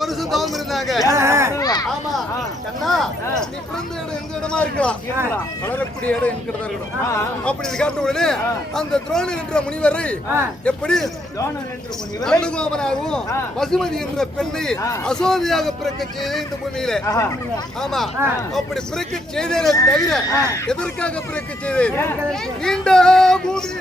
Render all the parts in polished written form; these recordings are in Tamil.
வருஷம் தவம் இருந்தாங்க. ஆமா கண்ணா, நீ பிறந்த இடம் எந்த இடமா இருக்கலாம், வளரக்கூடிய இடம் என்கிட்ட தான் இருக்கணும். அப்படி கேட்ட உடனே அந்த துரோணர் என்ற முனிவரை எப்படி அனுகோபனாகவும் பசுமதி என்ற பெண்ணை அசோதியாக பிறக்க செய்த இந்த பூமியில. ஆமா, அப்படி பிறக்க செய்ததை தவிர எதற்காக பிறக்க செய்தேன்? நீண்ட பூமி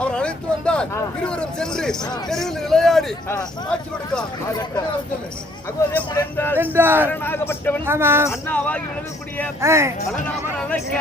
அவர் அழைத்து வந்தால் இருவரும் சென்று தெருவில் விளையாடி ஆட்சி கொடுக்கலாம். அண்ணாவாகி விலகக்கூடிய பலராமர் அழைக்க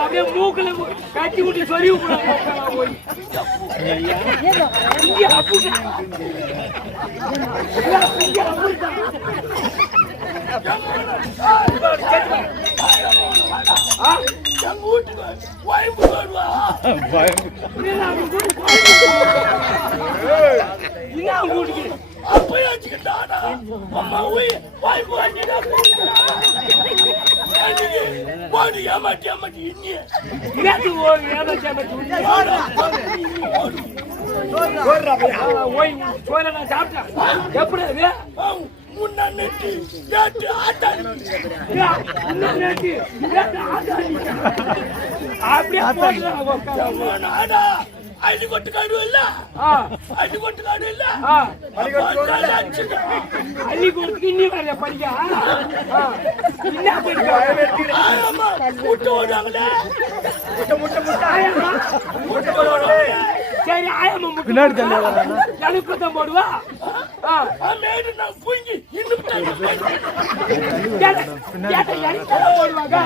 அப்படியே மூக்குல கட்டி விட்டு சொல்லி போடு ஏமாட்டி இன்னி நேத்து ஏமாத்தி ஓய் சோலை நான் சாப்பிட்டேன் எப்படி அது முன்னா நெட்டி நேற்று ஆட்டாடி அப்படியே நாடா அள்ளி கொட்டு காடு இல்ல அள்ளி கொட்டு காடு இல்ல அள்ளி கொடுத்து இன்னி வரல படிக்க என்ன முட்டை ஓடுவாங்களே சரி ஆயம்மா முட்டை எனக்கு தான் போடுவா மேடு நான் புங்கி இன்னும் போடுவாங்க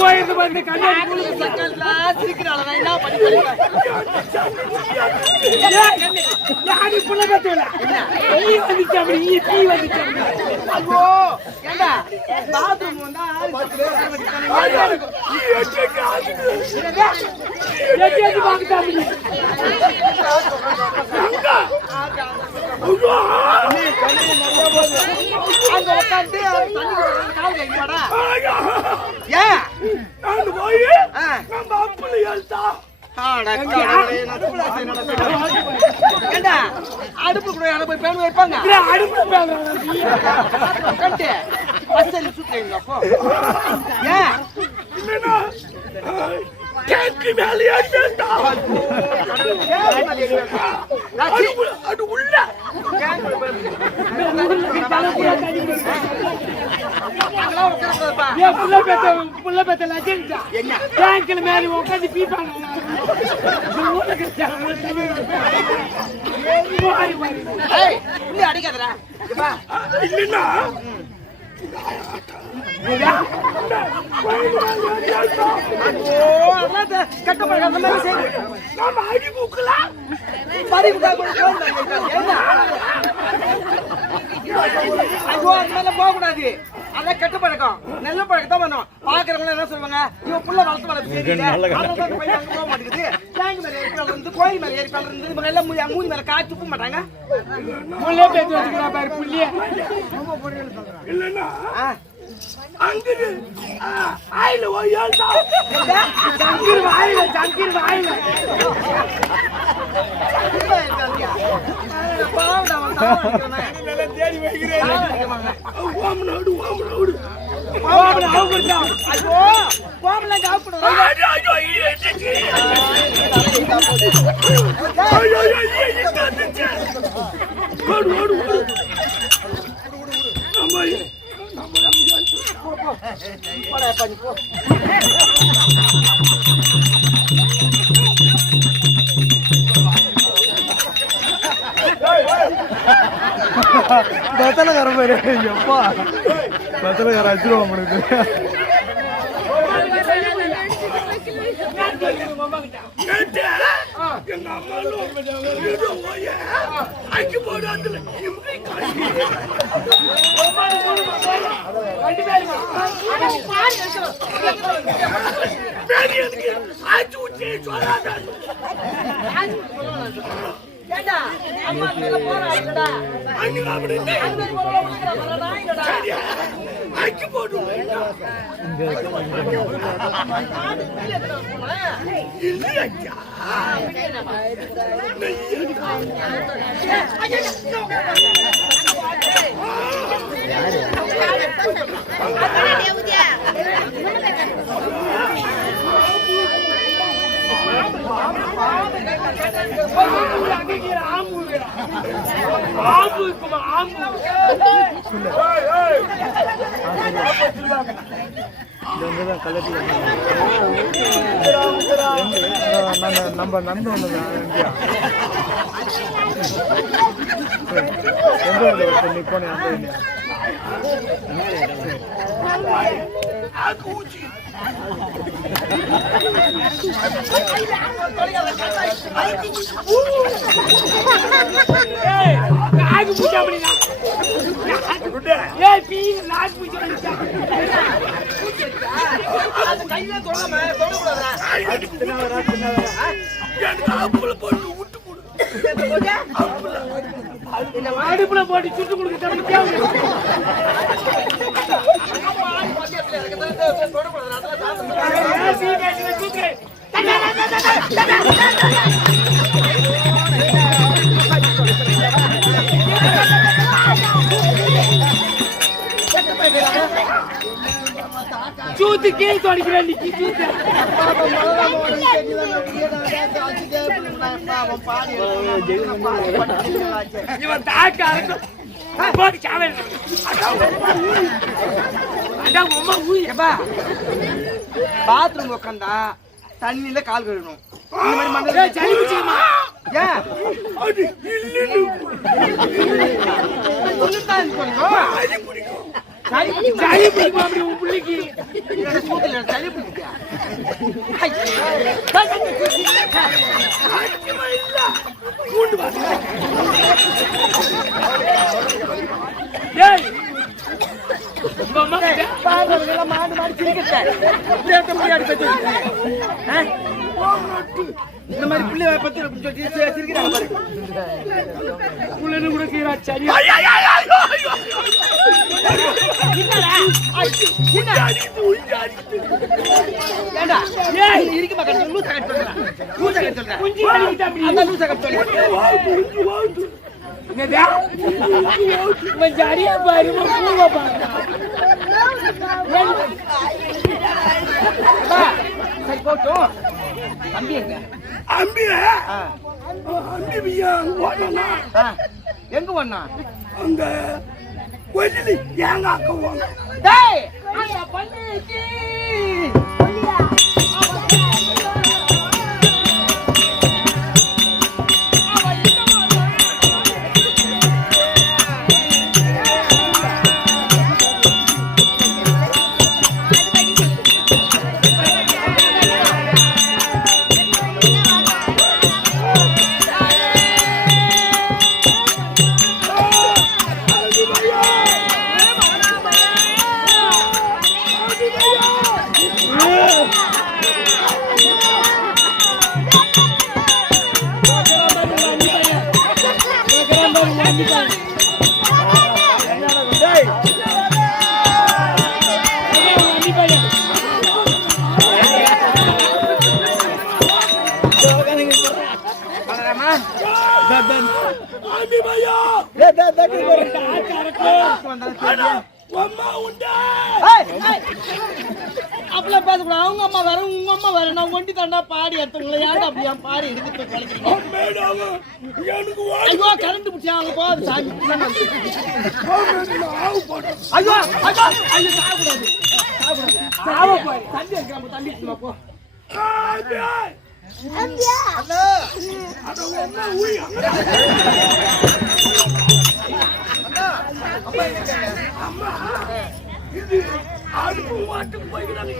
போயிருந்து வந்து கண்ணாடி புள்ள கத்தல நீ வந்துச்சு அப்படி நீ வந்துச்சு ஐயோ ஏண்டா பாத்ரூம் வந்தா எட்டி பாக்குறாங்க அங்க உட்காந்து கால் கைமாடா ஏன் நான் போய் நம்ம அப்பள ஏல்தா ஏண்டா அடுப்பு கூட யாரும் போய் பேன் வைப்பாங்க அடுப்பு கட்டு பச்சை சுத்துறீங்க அப்போ ஏன் இல்லனா கேக்கு மேல ஏறிட்டா அது உள்ள புள்ள பெத்த லட்சம் டேங்க்ல மேல உட்காந்து பீப்பாங்க அடிக்காதரா இல்லனா போகக்கூடாது அதான் கெட்ட பழக்கம் நல்ல பழக்கம் தான் பண்ணும் பாக்குறவங்க என்ன சொல்லுவாங்க இவன் புள்ள வளர்த்து வளர்த்து போக மாட்டேங்குது டேங்க் மேல ஏறி வந்து கோயில் மேல ஏறி இருந்து இவங்க எல்லாம் மூஞ்சி மேல காய்ச்சி துப்ப மாட்டாங்க புள்ளைய பேத்து வச்சுக்கிறா பாரு புள்ளிய இல்லனா அங்க ஆயில ஓயால்டா ஜங்கீர் வாயில பாவடா வந்தா தேடி வைக்கிறேன் ஓமனோடு ஐயோ பாவல சாப்பிடு ஓடு பத்தலக்கார பேரு எப்பா பத்தலக்கார அச்சுருவோம் உனக்கு நம்ம நந்து நீ போனேன் அந்த நாக்கு பூச்சி அப்படின்னா ஏய் பீ நாக்கு பூச்சி வந்துச்சா அது கையில தொடக்கூடாதா எனக்கு ஆப்புல போட்டு விட்டு கொடு. இந்த அடுப்புல போட்டு சுட்டு கொடுக்க தம்பி தேவை சூத்து கீழே தொடக்கிறேன் நீ சூத்து இவன் தாக்க அரட்டும் போட்டு சாவல் அதான் உமா ஊயப்பா பாத்ரூம் உட்காந்தா தண்ணியில கால் கழுவணும் இந்த மாதிரி மண்ணு சளி பிடிச்சிருமா ஏன் அது இல்லைன்னு சொல்லித்தான் சொல்லுங்க. சளி பிடிக்குமா அப்படி உன் பிள்ளைக்கு என்னோட சூத்துல சளி பிடிச்சியா ஏய் உங்க அம்மா கிட்ட மாடு மாடு சிரிக்கிட்டேன் இந்த மாதிரி பிள்ளைய பத்தி சிரிக்கிறாங்க பாரு புள்ளனு கூட கீரா சரி ஏண்டா ஏய் இருக்க மாட்டேன் லூசா கட் சொல்றேன் லூசா கட் சொல்றேன் குஞ்சி கடிக்கிட்ட அப்படி அந்த லூசா கட் சொல்றேன் என்னடா இவன் சரியா பாரு பூவா பாரு சரி போட்டும் தம்பி எங்க அம்பியா ஆ, அம்பியா ஓடனா ஆ, எங்க வண்ணா அங்க வெளியில ஏங்க அக்கவாங்க டேய் அந்த பள்ளிக்கு அம்பியா அம்மா உண்டா அப்பெல்லாம் பேசக்கூடாது அவங்க அம்மா வேற உங்க அம்மா வேற நான் ஒண்டி தாண்டா பாடி எடுத்துங்களேன் ஏன்டா அப்படியா பாடி எடுத்து போய் குழைக்கிறீங்க மேடம் எனக்கு ஐயோ கரண்ட் பிடிச்சா அங்க போகுது சாமி ஆவு போட்டேன் ஐயோ ஐயோ ஐயோ சாப்பிடாது சாவ போய் தண்ணி வைக்கிறாங்க தண்ணி எடுத்துமா போ அடுப்பு மாட்டு போய்கிறாங்க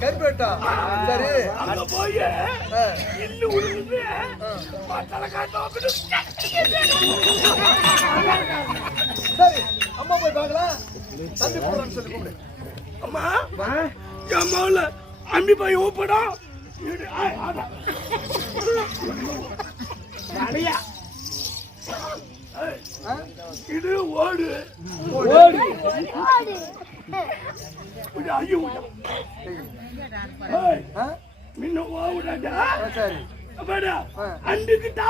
கருப்பேட்டா சரி அங்க போய் இல்லு உருகுது மத்தல காட்டு சரி அம்மா போய் பார்க்கலாம் தம்பி போறான்னு சொல்லி கூப்பிடு அம்மா என் மவுல அம்பி போய் ஓப்படா இது ஓடு ஓடு ஐயோ முன்ன ஓடுடா சரி அப்படா அண்டுக்கிட்டா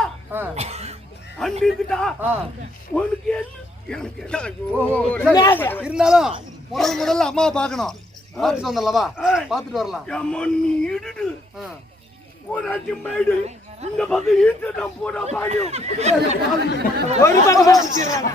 உனக்கு என்ன எனக்கு இருந்தாலும் முதல்ல அம்மாவை பார்க்கணும் பார்த்துட்டு வந்துடலவா பார்த்துட்டு வரலாம் அம்மா நீ இடுடு போராட்டி மேடு இந்த பக்கம் இழுத்து போடா பாயும் ஒரு பக்கம் பிடிச்சிடுறாங்க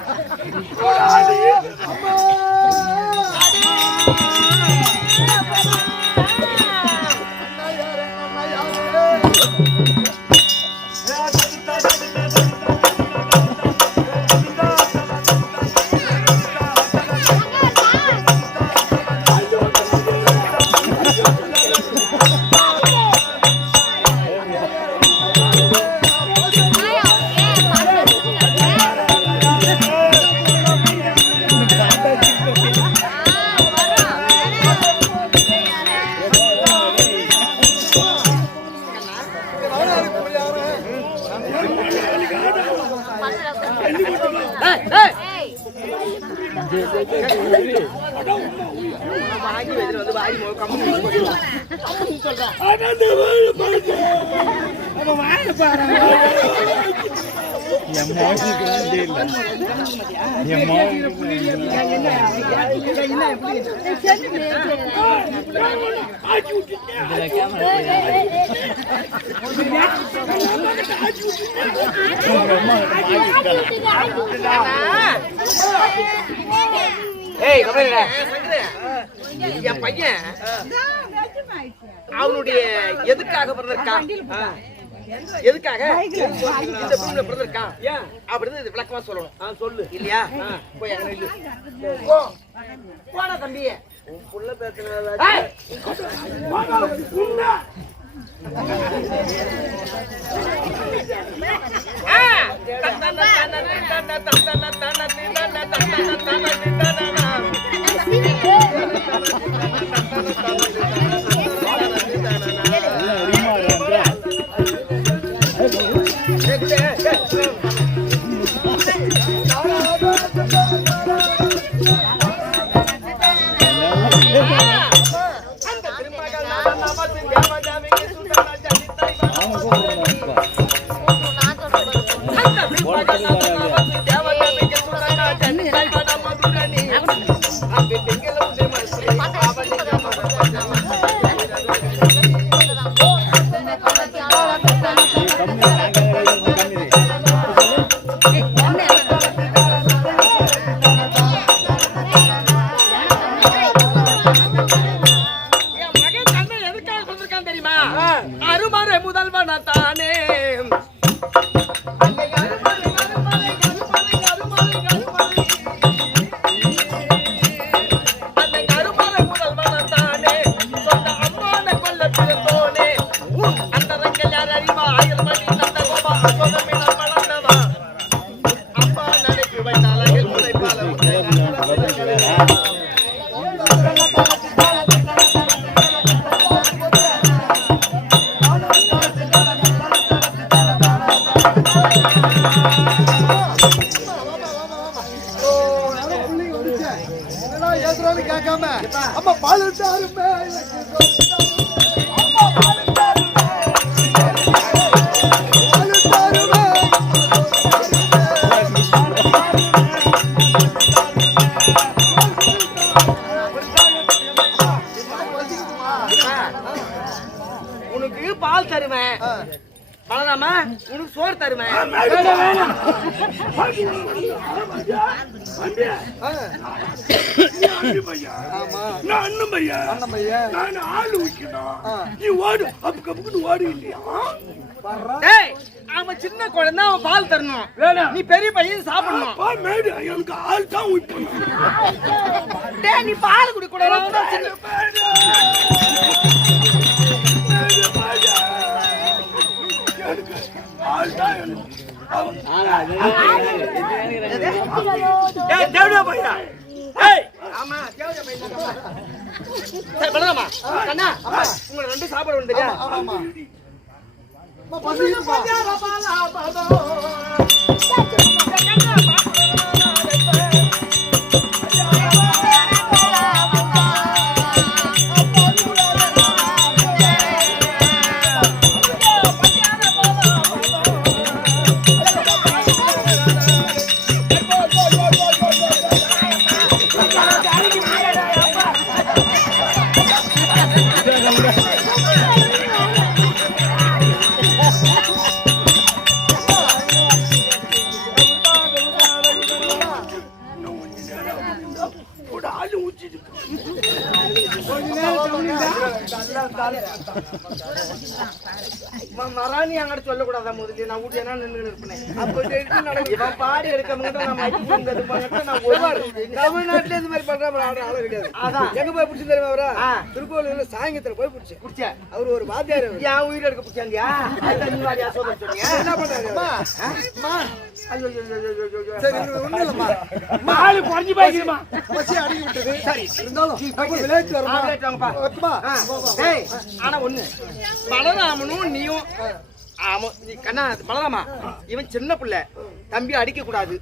வாங்கி வச்சுட்டு வந்து வாரி கம்மி சொல்றேன். ஏய் என் பையன் அவனுடைய எதுக்காக பிறந்திருக்கான், எதுக்காக இந்த பூமியில பிறந்திருக்கான் அப்படின்னு இது விளக்கமா சொல்லணும். சொல்லு இல்லையா? போய் அங்க நில்லு. போடா தம்பி. புள்ள பேசுறதா அருமறை முதல்வன தானே கேட்காம அம்மா பால் விட்டாருமே உனக்கு பால் தருவேன் பலராமா, உனக்கு சோறு தருவேன். அவன் சின்ன குழந்தை, அவன் பால் தரணும். நீ பெரிய பையன் சாப்பிடணும். எனக்கு ஆள் தான் நீ பால் குடி கூட உங்களை ரெண்டு சாப்பாடு தெரியா? மராணி அங்கிட்ட சொல்லக்கூடாதா முதல்ல? நான் ஊட்டி என்ன நின்று இருப்பேன். இவன் பாடி எடுக்க தமிழ்நாட்டுல இந்த மாதிரி பண்ற ஆளு கிடையாது. அதான் எங்க போய் பிடிச்சி தெரியுமா? அவரா திருக்கோவிலூர்ல சாயங்கத்துல போய் பிடிச்சேன். பிடிச்ச அவரு ஒரு வாத்தியார். என் உயிர் எடுக்க பிடிச்சாங்க. என்ன பண்றாரு? ஆளு குறைஞ்சு போய்க்குமா? அடிக்க விட்டது. சரி இருந்தாலும் விளையாட்டு வரும். ஆனா ஒண்ணு, பலராமனும் நீயும் ஆமா நீ கண்ணா பலராமா இவன் சின்ன பிள்ளை தம்பி அடிக்க கூடாது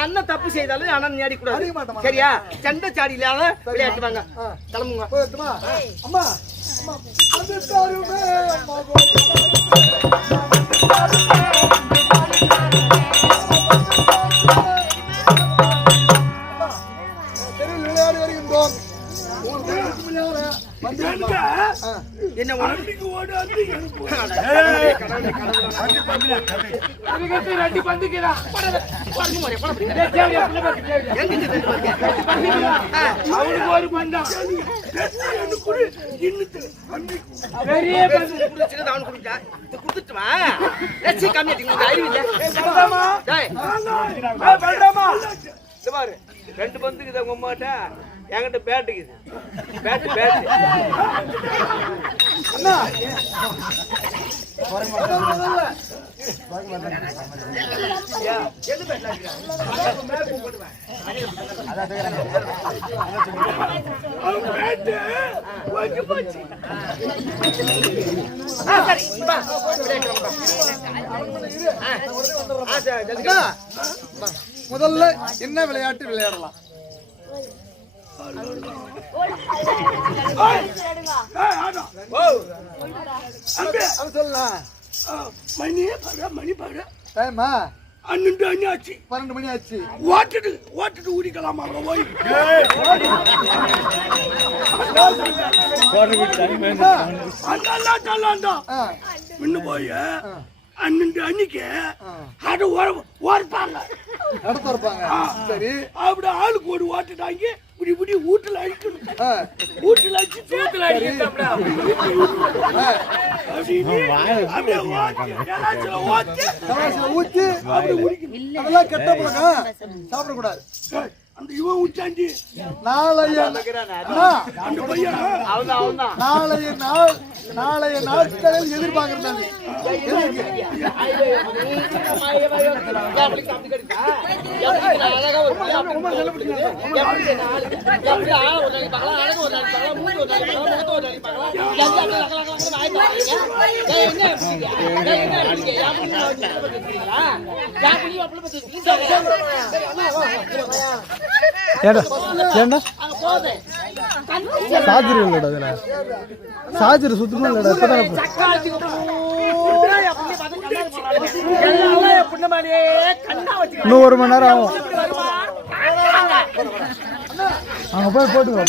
அண்ணன் தப்பு செய்தாலும் அண்ணன் நீ அடிக்க கூடாது சரியா சண்டை சாடி இல்லாத விளையாட்டுவாங்க கிளம்புங்க போயிட்டுமா அம்மா அம்மா அது தாருமே அம்மா தெருவில் விளையாடி வருகின்றோம் என்ன ரெண்டு பந்துக்கிறா அவனுக்கு ஒரு பந்தம் பெரிய பந்து அவனு குடிச்சா குடுத்துட்டுமா கம்மியா அறிவு பாரு 2 பந்துக்குது உங்க அம்மாட்ட என்கிட்ட பேட்டுக்குது பேட்டு அண்ணா முதல்ல என்ன விளையாட்டு விளையாடலாம் சொல்லலாம் மணி பாரு டைமா 12 ஆச்சு 12 மணி ஆச்சு ஓட்டுட்டு ஊடிக்கலாமா போய் முன்ன போய் 12 அன்னைக்கு அது ஓர்ப்பாங்க நடத்த இருப்பாங்க சரி அப்படி ஆளுக்கு ஒரு ஓட்டுட்டாங்க இப்படி வீட்டுல அடிக்கணும் வீட்டுல அடிச்சு தூத்துல அடிக்கணும் ஊத்தி அதெல்லாம் கெட்ட பழக்கம் சாப்பிடக்கூடாது அந்த இவன் உச்சாண்டி நாளைய நாட்களில் எதிர்பார்க்கிறாங்க சார்ஜர் இல்லடா இதுல சார்ஜர் சுத்தமா இல்லடா இப்பதான் இன்னும் 1 மணி நேரம் ஆகும் அங்க போய் போட்டுக்கோ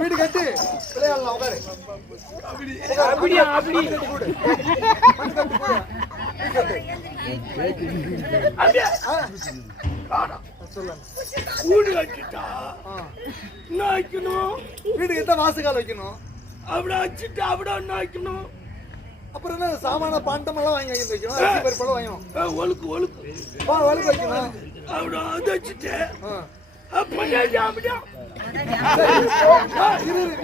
வீடு கட்டி விளையாடலாம் வீடு கட்டிட்டா என்ன வைக்கணும் வீடு கட்ட வாசகால் வைக்கணும் அப்படி வச்சுட்டு அப்படி என்ன வைக்கணும் அப்புறம் என்ன சாமான பாண்டமெல்லாம் வாங்கி வைக்கணும் அரிசி பருப்பெல்லாம் வாங்கணும் ஒழுக்கு வைக்கணும் அப்படி அதை வச்சுட்டு நீ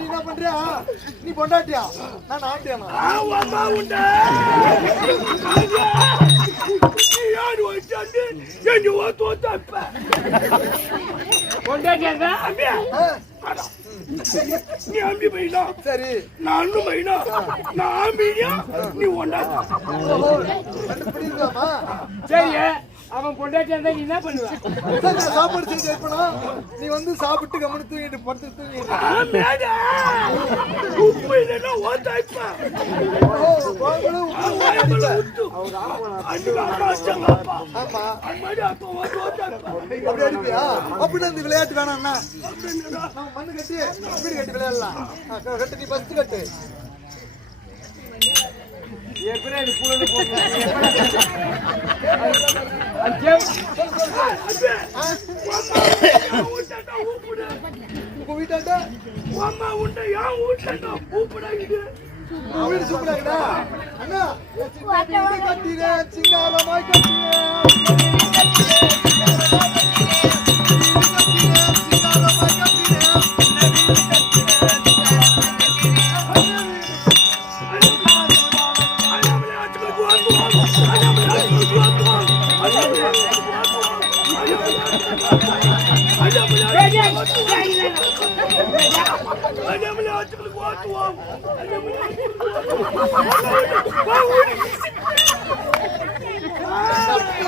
என்ன பண்றியா நீ பொண்டாட்டியா நான் ஆண்டியானா அம்மா உண்டா யாரு வச்சாண்டு எங்க ஓத்தோத்தப்ப பொண்டாட்டியா நீ அம்பி பையனா சரி நானும் பையனா நான் அம்பியா நீ ஒண்டா பிடிக்கலாமா சரி அவன் பொண்டாட்டி இருந்தா நீ என்ன பண்ணுவ? சரி, நான் சாப்பாடு செஞ்சு வைப்பேனா? நீ வந்து சாப்பிட்டு கம்முனு தூங்கிட்டு படுத்து தூங்கிட்டு உப்பு இல்லைன்னா ஓட்டாய்ப்பா. ஓ, குழம்புல உப்பு அடிப்ப. ஆமா அப்படி அடிப்பியா? அப்படின்னா இந்த விளையாட்டு வேணாம்னா நம்ம மண்ணு கட்டி வீடு கட்டி விளையாடலாம். கட்டு, நீ ஃபர்ஸ்ட் கட்டு. எப்படியா இது புல்லு போட்டு உங்க வீட்டாண்டா அம்மா உண்டை ஏன் ஊட்டாண்டா கூப்பிடாது? உங்க வீடு சூப்பராங்கடா அண்ணா. வீடு கட்டினேன், சிங்காரமாய் கட்டினேன்.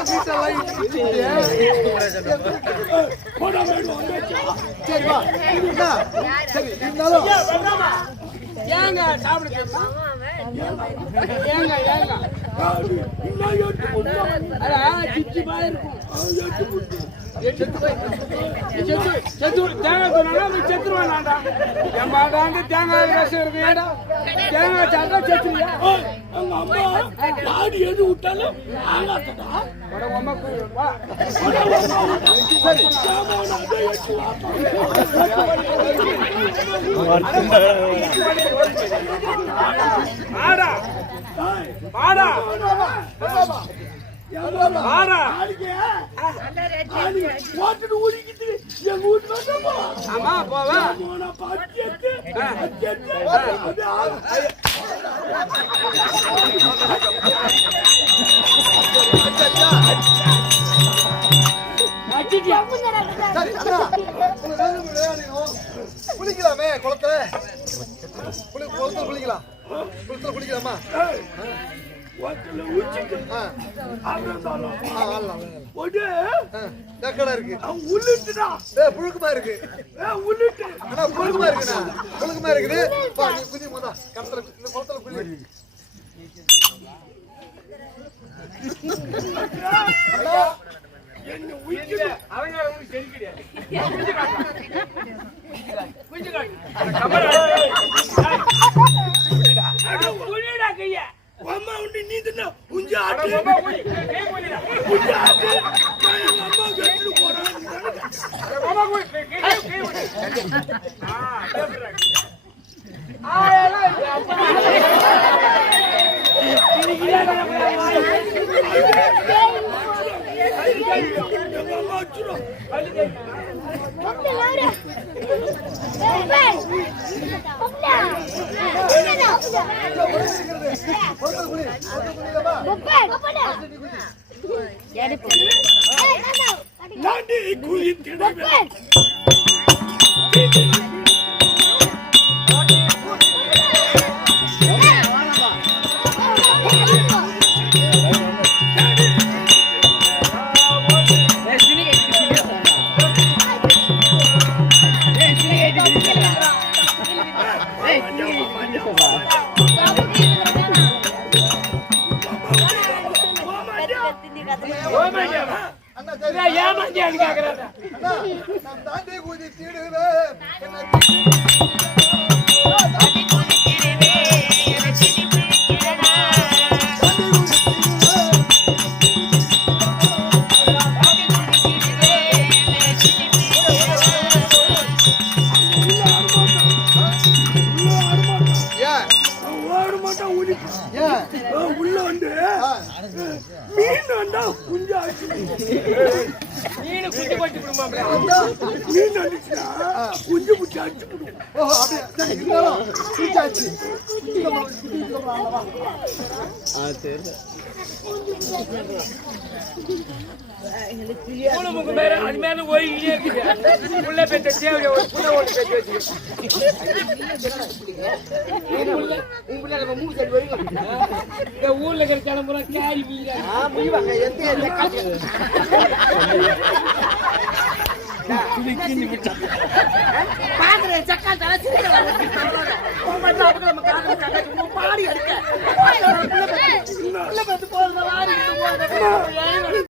வீட்டெல்லாம் இடிச்சுட்டியே. சரி வா. என்ன? சரி இருந்தாலும் ஏங்க சாப்பிட ஏங்க ஏங்க அதான் சிச்சி பாய் இருக்கும். தேங்காய் செத்துருவான்டா. என் பாடாங்க தேங்காய் ரசம் இருக்கு. ஏடா தேங்காய் சாப்பிட்டா செத்துருவியா? எங்க அம்மா ஆடி எது விட்டாலும் ஆகாதடா. அம்மா கூடுவா ஆடா ஆடா ஆடா போட்டு ஊறிக்கிட்டு எங்க வீட்டு வந்தோமா? ஆமா போவா போனா பாட்டி சரி அண்ணா, உங்க வேலை விளையாடணும். குளிக்கலாமே குளத்துல. குளத்துல குளிக்கலாம். குளத்துல குளிக்கலாமா? ஆ. ஆடலாம். டக்கடா இருக்கு. புழுக்கமா இருக்கு. ஆனா புழுக்கமா இருக்குண்ணா. புழுக்கமா இருக்குது. வா, நீ குதி மொதா. கடத்துல இந்த குளத்துல குளி. அண்ணா, என்ன உயிர் அவங்க சரி கிடையாது. அம்மா உண்டு நீ தின்ன உஞ்ச ஆட்டு உஞ்ச ஆட்டு அம்மா வெட்டு போறாங்க. நாடி குயித்திடவே அண்ணா சரி. ஏமாந்தியான்னு கேக்குறாங்க. அண்ணா, நான் தாண்டி குதிச்சிடுவேன். உள்ள வந்து மீன் வந்தா குஞ்சாச்சு. மீன் குட்டி போட்டு விடுமாப்ல. மீன் வந்துச்சுன்னா குஞ்சு குச்சி அடிச்சு விடும். ஓஹோ, அப்படியே. சரி, இருந்தாலும் குளிச்சாச்சு. மூணு முக்கு மேல அது மேல ஓடிக்கிட்டே இருக்குது. புள்ள பெற்ற தேவையா ஒரு புள்ள ஓடி பெற்று வச்சு. உன் பிள்ளை நம்ம மூணு சைடு வரைக்கும் இந்த ஊர்ல இருக்கிற கிளம்புற கேரி வீங்க. முடிவாங்க எந்த காட்டு